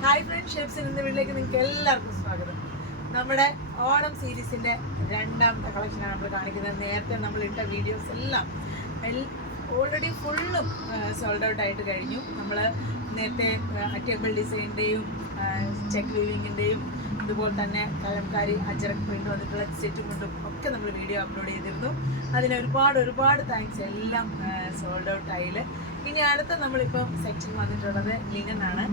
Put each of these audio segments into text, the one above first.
Hi front shapes ഇന്ന വീട്ടിലേക്ക് നിങ്ങൾക്ക് എല്ലാവർക്കും സ്വാഗതം. നമ്മുടെ ഓണം സീരീസിൻ്റെ രണ്ടാമത്തെ കളക്ഷനാണ് നമ്മൾ കാണിക്കുന്നത്. നേരത്തെ നമ്മൾ ഇട്ട വീഡിയോസ് എല്ലാം ഓൾറെഡി ഫുള്ളും സോൾഡ് ഔട്ട് ആയിട്ട് കഴിഞ്ഞു. നമ്മൾ നേരത്തെ ടേബിൾ ഡിസൈനിൻ്റെയും ചെക്ക് വീവിങ്ങിൻ്റെയും അതുപോലെ തന്നെ കലംകാരി അജറക് പ്രിൻ്റ് വന്നിട്ടുള്ള സെറ്റും കൊണ്ടും ഒക്കെ നമ്മൾ വീഡിയോ അപ്ലോഡ് ചെയ്തിരുന്നു. അതിന് ഒരുപാട് താങ്ക്സ്. എല്ലാം സോൾഡ് ഔട്ട് ആയില്ല. ഇനി അടുത്ത നമ്മളിപ്പം സെക്ഷൻ വന്നിട്ടുള്ളത് ലിനൻ ആണ്.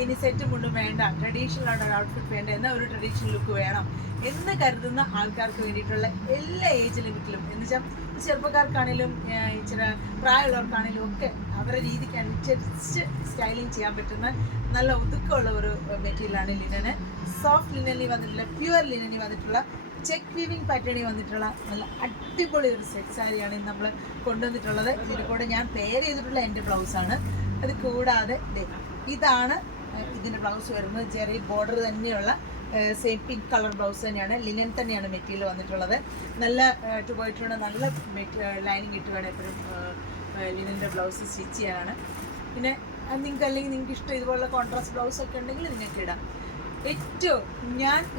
ഇനി സെറ്റും കൊണ്ടും വേണ്ട, ട്രഡീഷണൽ ആണ് ഒരു ഔട്ട്ഫിറ്റ് വേണ്ട, എന്നാൽ ഒരു ട്രഡീഷണൽ ലുക്ക് വേണം എന്ന് കരുതുന്ന ആൾക്കാർക്ക് വേണ്ടിയിട്ടുള്ള എല്ലാ ഏജ് ലിമിറ്റിലും, എന്ന് വെച്ചാൽ ചെറുപ്പക്കാർക്കാണെങ്കിലും ഇച്ചിരി പ്രായമുള്ളവർക്കാണെങ്കിലും ഒക്കെ അവരുടെ രീതിക്ക് അനുസരിച്ച് സ്റ്റൈലിങ് ചെയ്യാൻ പറ്റുന്ന നല്ല ഒതുക്കമുള്ള ഒരു മെറ്റീരിയലാണ് ലിനന്. സോഫ്റ്റ് ലിനനിൽ വന്നിട്ടുള്ള പ്യുവർ ലിനനിൽ വന്നിട്ടുള്ള ചെക്ക് വീവിങ് പാറ്റേണിൽ വന്നിട്ടുള്ള നല്ല അടിപൊളി ഒരു സെറ്റ് സാരിയാണ് ഇന്ന് നമ്മൾ കൊണ്ടുവന്നിട്ടുള്ളത്. ഇതിൻ്റെ കൂടെ ഞാൻ പെയർ ചെയ്തിട്ടുള്ള എൻ്റെ ബ്ലൗസാണ്. അത് കൂടാതെ ഇതാണ് ഇതിൻ്റെ ബ്ലൗസ് വരുന്നത്. ചെറിയ ബോർഡർ തന്നെയുള്ള സെയിം പിങ്ക് കളർ ബ്ലൗസ് തന്നെയാണ്. ലിനൻ തന്നെയാണ് മെറ്റീരിയൽ വന്നിട്ടുള്ളത്. നല്ല പോയിട്ടുള്ള നല്ല ലൈനിങ് ഇട്ട് വേണം എപ്പോഴും ലിനൻ്റെ ബ്ലൗസ് സ്റ്റിച്ച് ചെയ്യാനാണ്. പിന്നെ നിങ്ങൾക്ക് അല്ലെങ്കിൽ നിങ്ങൾക്ക് ഇഷ്ടം ഇതുപോലുള്ള കോൺട്രാസ്റ്റ് ബ്ലൗസൊക്കെ ഉണ്ടെങ്കിൽ നിങ്ങൾക്ക് ഇടാം.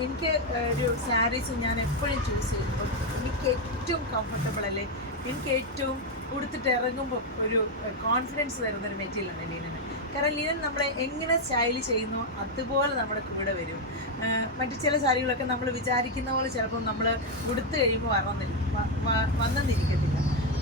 എനിക്ക് ഒരു സാരീസ് ഞാൻ എപ്പോഴും ചൂസ് ചെയ്യുമ്പോൾ എനിക്ക് ഏറ്റവും കംഫർട്ടബിൾ അല്ലേ, എനിക്ക് ഏറ്റവും ഉടുത്തിട്ട് ഇറങ്ങുമ്പോൾ ഒരു കോൺഫിഡൻസ് തരുന്നൊരു മെറ്റീരിയലാണ് ലിനൻ. കാരണം ലിനൻ നമ്മളെ എങ്ങനെ സ്റ്റൈൽ ചെയ്യുന്നോ അതുപോലെ നമ്മുടെ കൂടെ വരും. മറ്റു ചില സാരികളൊക്കെ നമ്മൾ വിചാരിക്കുന്ന പോലെ ചിലപ്പോൾ നമ്മൾ ഉടുത്ത് കഴിയുമ്പോൾ വന്നെന്നിരിക്കത്തില്ല.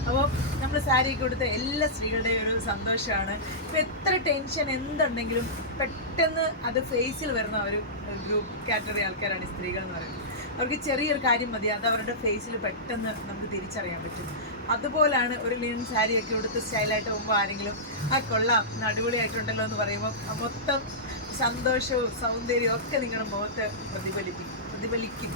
അപ്പോൾ നമ്മൾ സാരിയൊക്കെ കൊടുത്ത എല്ലാ സ്ത്രീകളുടെയും ഒരു സന്തോഷമാണ്. ഇപ്പോൾ എത്ര ടെൻഷൻ എന്തുണ്ടെങ്കിലും പെട്ടെന്ന് അത് ഫേസിൽ വരുന്ന ഒരു ഗ്രൂപ്പ് കാറ്റഗറി ആൾക്കാരാണ് ഈ സ്ത്രീകൾ എന്ന് പറയുന്നത്. അവർക്ക് ചെറിയൊരു കാര്യം മതി, അത് അവരുടെ ഫേസിൽ പെട്ടെന്ന് നമുക്ക് തിരിച്ചറിയാൻ പറ്റും. അതുപോലാണ് ഒരു ലിനൻ സാരിയൊക്കെ കൊടുത്ത് സ്റ്റൈലായിട്ട് പോകുമ്പോൾ ആരെങ്കിലും കൊള്ളാം അടിപൊളിയായിട്ടുണ്ടല്ലോ എന്ന് പറയുമ്പോൾ മൊത്തം സന്തോഷവും സൗന്ദര്യവും ഒക്കെ നിങ്ങളുടെ മുഖത്ത് പ്രതിഫലിക്കും.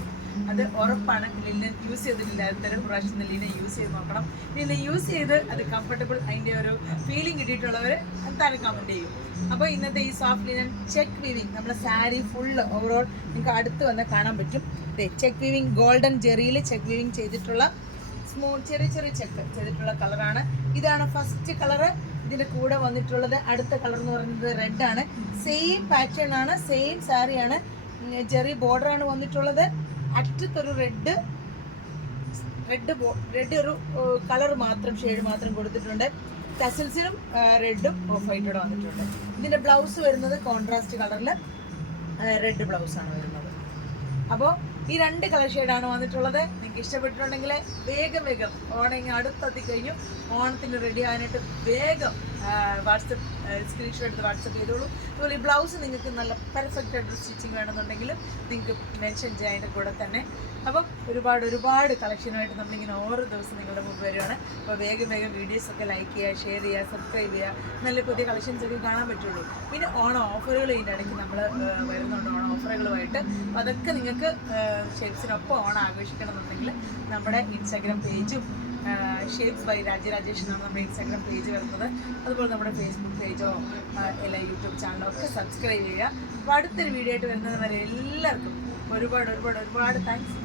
അത് ഉറപ്പാണ്. ലിനൻ യൂസ് ചെയ്തിട്ടില്ല, അത്തരം പ്രാവശ്യം ലിനൻ യൂസ് ചെയ്ത് നോക്കണം. ലിനൻ യൂസ് ചെയ്ത് അത് കംഫർട്ടബിൾ, അതിൻ്റെ ഒരു ഫീലിംഗ് കിട്ടിയിട്ടുള്ളവർ എന്താണ് കമൻറ്റ് ചെയ്യും. അപ്പോൾ ഇന്നത്തെ ഈ സോഫ്റ്റ് ലിനൻ ചെക്ക് വീവിങ് നമ്മുടെ സാരി ഫുള്ള് ഓവറോൾ നിങ്ങൾക്ക് അടുത്ത് വന്ന് കാണാൻ പറ്റും. ചെക്ക് വീവിങ് ഗോൾഡൻ ജെറിയിൽ ചെക്ക് വീവിങ് ചെയ്തിട്ടുള്ള ചെറിയ ചെക്ക് ചെയ്തിട്ടുള്ള കളറാണ്. ഇതാണ് ഫസ്റ്റ് കളറ്. ഇതിൻ്റെ കൂടെ വന്നിട്ടുള്ളത് അടുത്ത കളർ എന്ന് പറയുന്നത് റെഡാണ്. സെയിം പാറ്റേൺ ആണ്, സെയിം സാരിയാണ്. ജെറി ബോർഡറാണ് വന്നിട്ടുള്ളത്. അറ്റത്തൊരു റെഡ് ഒരു കളർ മാത്രം, ഷെയ്ഡ് മാത്രം കൊടുത്തിട്ടുണ്ട്. ടസൽസിനും റെഡും ഓഫ് വൈറ്റോടെ വന്നിട്ടുണ്ട്. ഇതിൻ്റെ ബ്ലൗസ് വരുന്നത് കോൺട്രാസ്റ്റ് കളറിൽ റെഡ് ബ്ലൗസാണ് വരുന്നത്. അപ്പോൾ ഈ രണ്ട് കളർ ഷെയ്ഡാണ് വന്നിട്ടുള്ളത്. നിങ്ങൾക്ക് ഇഷ്ടപ്പെട്ടിട്ടുണ്ടെങ്കിൽ വേഗം ഓണം അടുത്തെത്തി കഴിഞ്ഞു. ഓണത്തിന് റെഡി ആകാനായിട്ട് വേഗം വാട്സപ്പ് സ്ക്രീൻഷോട്ട് എടുത്ത് വാട്സപ്പ് ചെയ്തോളൂ. അതുപോലെ ഈ ബ്ലൗസ് നിങ്ങൾക്ക് നല്ല പെർഫെക്റ്റ് ആയിട്ട് സ്റ്റിച്ചിങ് വേണമെന്നുണ്ടെങ്കിൽ നിങ്ങൾക്ക് മെൻഷൻ ചെയ്യാം അതിൻ്റെ കൂടെ തന്നെ. അപ്പം ഒരുപാട് കളക്ഷനുമായിട്ട് നമ്മളിങ്ങനെ ഓരോ ദിവസം നിങ്ങളുടെ മുമ്പ് വരുവാണ്. അപ്പോൾ വേഗം വീഡിയോസൊക്കെ ലൈക്ക് ചെയ്യുക, ഷെയർ ചെയ്യുക, സബ്സ്ക്രൈബ് ചെയ്യുക. നല്ല പുതിയ കളക്ഷൻസൊക്കെ കാണാൻ പറ്റുള്ളൂ. പിന്നെ ഓണം ഓഫറുകൾ ഇതിൻ്റെ ഇടയ്ക്ക് നമ്മൾ വരുന്നുണ്ട്, ഓണം ഓഫറുകളുമായിട്ട്. അപ്പോൾ അതൊക്കെ നിങ്ങൾക്ക് ഷേപ്സിനൊപ്പം ഓണം ആഘോഷിക്കണമെന്നുണ്ടെങ്കിൽ നമ്മുടെ ഇൻസ്റ്റാഗ്രാം പേജും ഷേപ്സ് ബൈ രാജേഷ് എന്നാണ് നമ്മുടെ ഇൻസ്റ്റാഗ്രാം പേജ് വരുന്നത്. അതുപോലെ നമ്മുടെ ഫേസ്ബുക്ക് പേജോ എല്ലാ യൂട്യൂബ് ചാനലോ ഒക്കെ സബ്സ്ക്രൈബ് ചെയ്യുക. അപ്പോൾ അടുത്തൊരു വീഡിയോ ആയിട്ട് വരുന്നത് വരെ എല്ലാവർക്കും ഒരുപാട് താങ്ക്സ്.